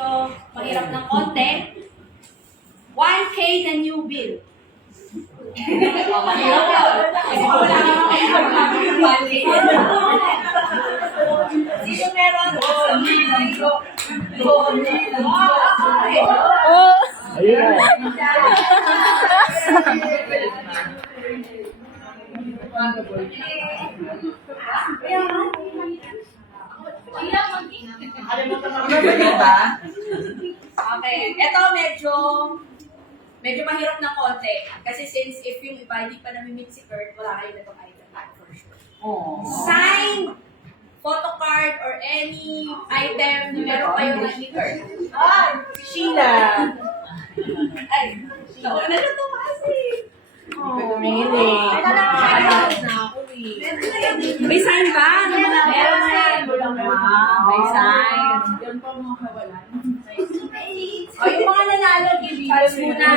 So, mahirap ng konti. 1K na new bill. Mahirap yun. Kasi wala kang 1K. Sino meron? Okay, ito medyo mahirap na konti. Kasi since if yung iba hindi pa nami-meet si Kurt, wala kayo na itong item tag for sure. Signed photocard or any item na meron kayo na ni Kurt. Sheila! Ay, nauna na ito kasi. Really? May sign ba? Meron sign. May sign. O, yung mga nanalo, give pass muna.